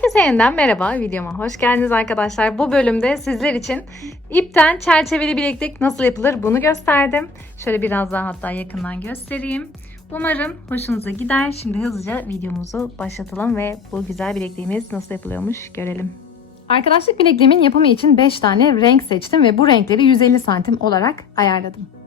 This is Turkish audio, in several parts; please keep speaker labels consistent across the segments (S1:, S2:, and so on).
S1: Herkese yeniden merhaba videoma hoş geldiniz arkadaşlar. Bu bölümde sizler için ipten çerçeveli bileklik nasıl yapılır bunu gösterdim. Şöyle biraz daha hatta yakından göstereyim. Umarım hoşunuza gider. Şimdi hızlıca videomuzu başlatalım ve bu güzel bilekliğimiz nasıl yapılıyormuş görelim. Arkadaşlık bilekliğimin yapımı için 5 tane renk seçtim ve bu renkleri 150 santim olarak ayarladım.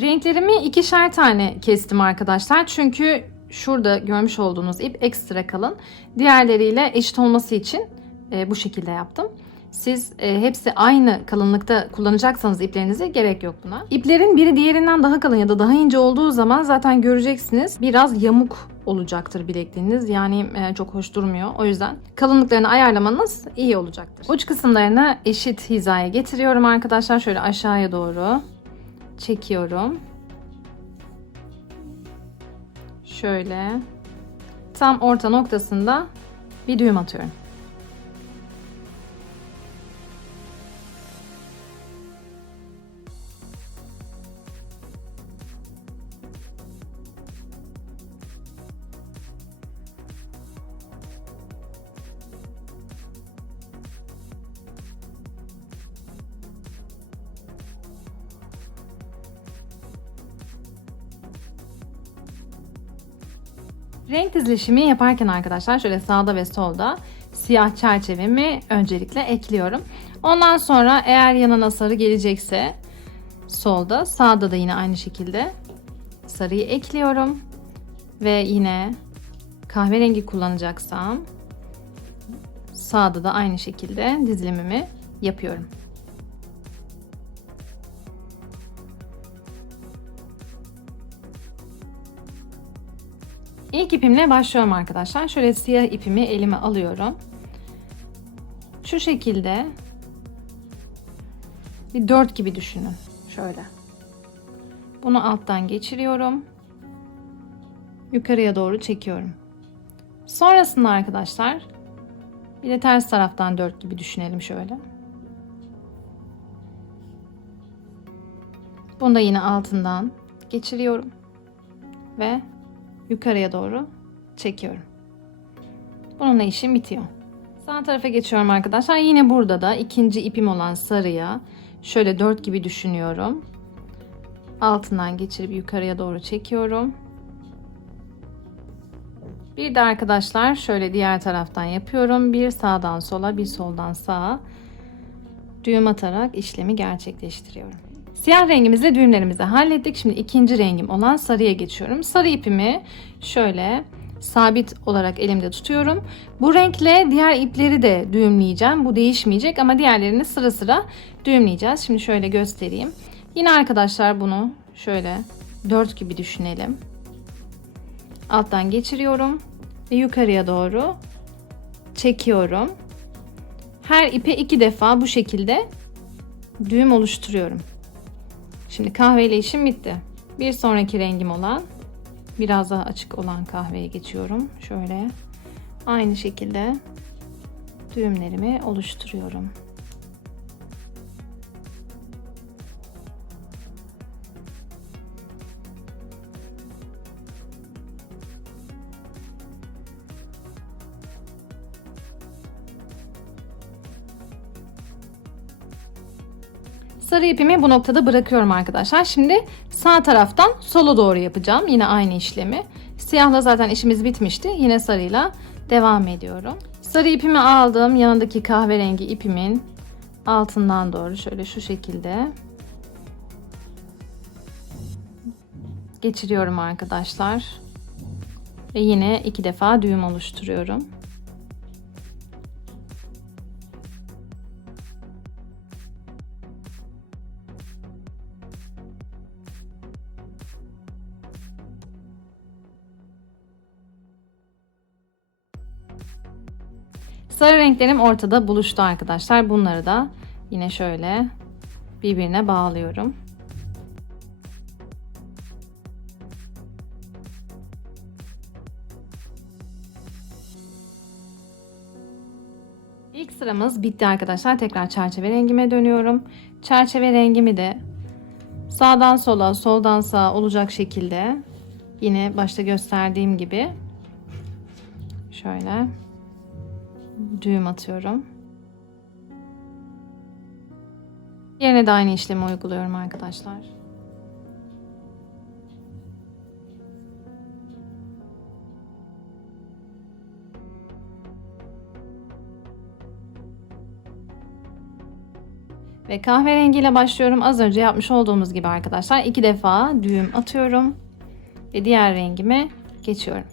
S1: Renklerimi ikişer tane kestim arkadaşlar. Çünkü şurada görmüş olduğunuz ip ekstra kalın. Diğerleriyle eşit olması için e, bu şekilde yaptım. Siz e, hepsi aynı kalınlıkta kullanacaksanız iplerinizi gerek yok buna. İplerin biri diğerinden daha kalın ya da daha ince olduğu zaman zaten göreceksiniz biraz yamuk olacaktır bilekliğiniz. Yani e, çok hoş durmuyor. O yüzden kalınlıklarını ayarlamanız iyi olacaktır. Uç kısımlarını eşit hizaya getiriyorum arkadaşlar. Şöyle aşağıya doğru çekiyorum. Şöyle tam orta noktasında bir düğüm atıyorum. Renk dizilişimi yaparken arkadaşlar şöyle sağda ve solda siyah çerçevemi öncelikle ekliyorum. Ondan sonra eğer yanına sarı gelecekse solda sağda da yine aynı şekilde sarıyı ekliyorum. Ve yine kahverengi kullanacaksam sağda da aynı şekilde dizilimimi yapıyorum. İlk ipimle başlıyorum arkadaşlar. Şöyle siyah ipimi elime alıyorum. Şu şekilde bir dört gibi düşünün. Şöyle. Bunu alttan geçiriyorum. Yukarıya doğru çekiyorum. Sonrasında arkadaşlar bir de ters taraftan dört gibi düşünelim şöyle. Bunu da yine altından geçiriyorum. Ve yukarıya doğru çekiyorum. Bununla işim bitiyor. Sağ tarafa geçiyorum arkadaşlar. Yine burada da ikinci ipim olan sarıya şöyle dört gibi düşünüyorum. Altından geçirip yukarıya doğru çekiyorum. Bir de arkadaşlar şöyle diğer taraftan yapıyorum. Bir sağdan sola, bir soldan sağa düğüm atarak işlemi gerçekleştiriyorum. Siyah rengimizle düğümlerimizi hallettik. Şimdi ikinci rengim olan sarıya geçiyorum. Sarı ipimi şöyle sabit olarak elimde tutuyorum. Bu renkle diğer ipleri de düğümleyeceğim. Bu değişmeyecek ama diğerlerini sıra sıra düğümleyeceğiz. Şimdi şöyle göstereyim. Yine arkadaşlar bunu şöyle dört gibi düşünelim. Alttan geçiriyorum ve yukarıya doğru çekiyorum. Her ipe iki defa bu şekilde düğüm oluşturuyorum. Şimdi kahveyle işim bitti. Bir sonraki rengim olan biraz daha açık olan kahveye geçiyorum. Şöyle aynı şekilde düğümlerimi oluşturuyorum. Sarı ipimi bu noktada bırakıyorum arkadaşlar. Şimdi sağ taraftan sola doğru yapacağım. Yine aynı işlemi. Siyahla zaten işimiz bitmişti. Yine sarıyla devam ediyorum. Sarı ipimi aldım. Yanındaki kahverengi ipimin altından doğru şöyle şu şekilde geçiriyorum arkadaşlar. Ve yine iki defa düğüm oluşturuyorum. Sarı renklerim ortada buluştu arkadaşlar. Bunları da yine şöyle birbirine bağlıyorum. İlk sıra Sıramız bitti arkadaşlar. Tekrar çerçeve rengime dönüyorum. Çerçeve rengimi de sağdan sola, soldan sağa olacak şekilde yine başta gösterdiğim gibi şöyle düğüm atıyorum. Yerine de aynı işlemi uyguluyorum arkadaşlar. Ve kahverengiyle başlıyorum. Az önce yapmış olduğumuz gibi arkadaşlar. iki defa düğüm atıyorum. Ve diğer rengime geçiyorum.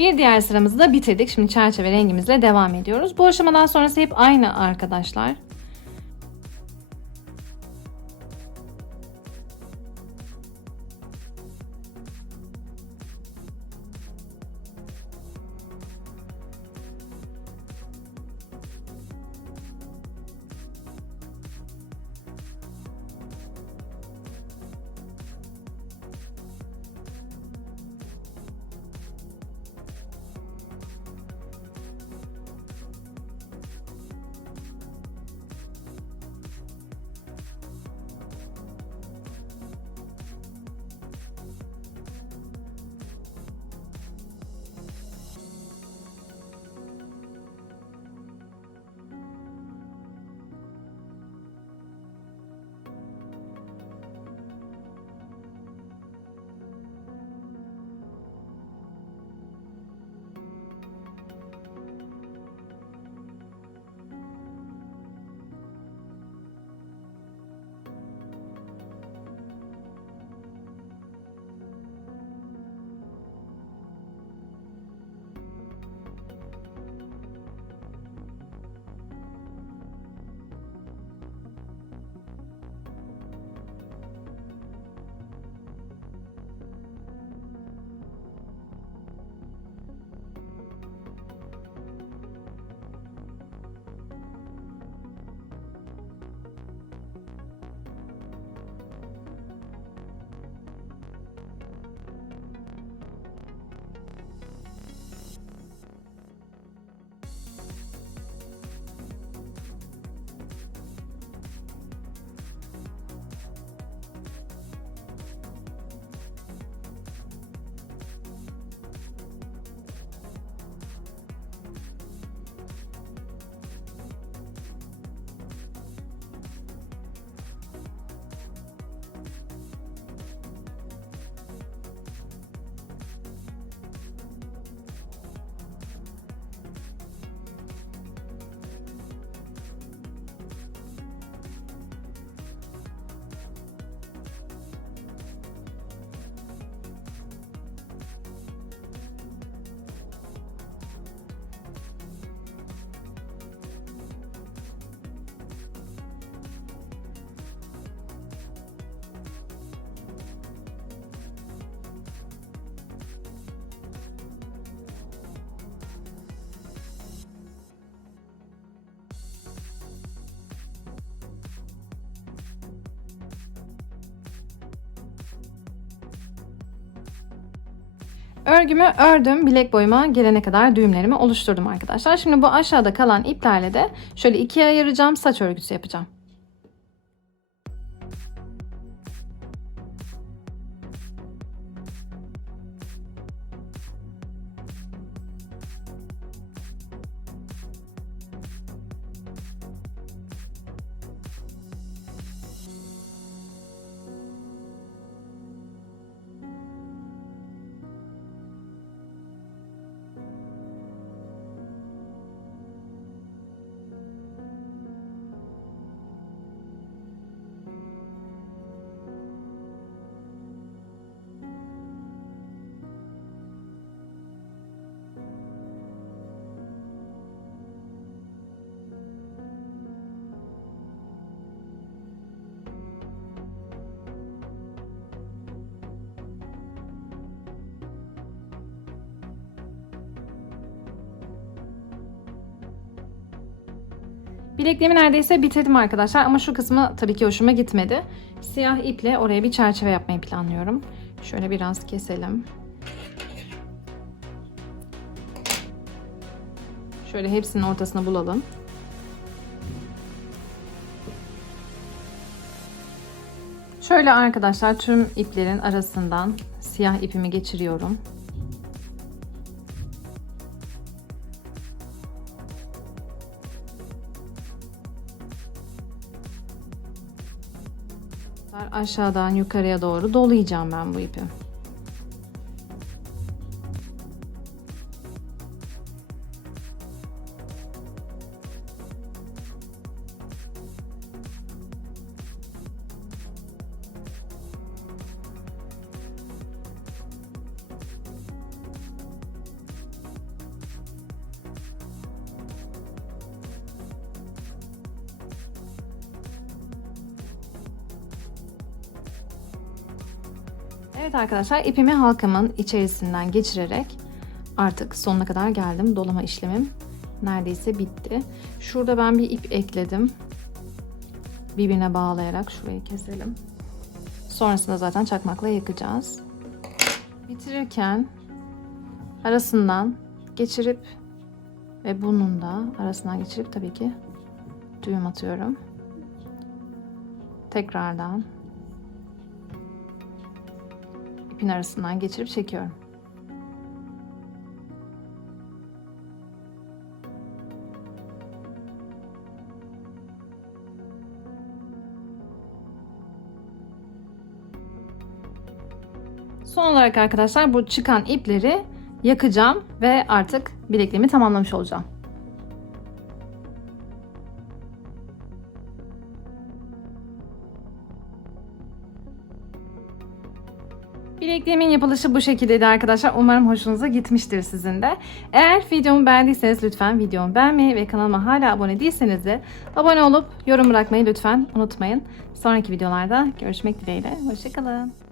S1: Bir diğer sıramızı da bitirdik. Şimdi çerçeve rengimizle devam ediyoruz. Bu aşamadan sonrası hep aynı arkadaşlar. Örgümü ördüm. Bilek boyuma gelene kadar düğümlerimi oluşturdum arkadaşlar. Şimdi bu aşağıda kalan iplerle de şöyle ikiye ayıracağım. Saç örgüsü yapacağım. Bilekliğimi neredeyse bitirdim arkadaşlar ama şu kısmı tabii ki hoşuma gitmedi. Siyah iple oraya bir çerçeve yapmayı planlıyorum. Şöyle biraz keselim. Şöyle hepsinin ortasına bulalım. Şöyle arkadaşlar tüm iplerin arasından siyah ipimi geçiriyorum. Aşağıdan yukarıya doğru dolayacağım ben bu ipi. Evet arkadaşlar ipimi halkamın içerisinden geçirerek artık sonuna kadar geldim. Dolama işlemim neredeyse bitti. Şurada ben bir ip ekledim. Birbirine bağlayarak şurayı keselim. Sonrasında zaten çakmakla yakacağız. Bitirirken arasından geçirip ve bunun da arasından geçirip tabii ki düğüm atıyorum. Tekrardan ipin arasından geçirip çekiyorum. Son olarak arkadaşlar bu çıkan ipleri yakacağım ve artık bilekliğimi tamamlamış olacağım. Bilekliğimin yapılışı bu şekildeydi arkadaşlar. Umarım hoşunuza gitmiştir sizin de. Eğer videomu beğendiyseniz lütfen videomu beğenmeyi ve kanalıma hala abone değilseniz de abone olup yorum bırakmayı lütfen unutmayın. Sonraki videolarda görüşmek dileğiyle. Hoşçakalın.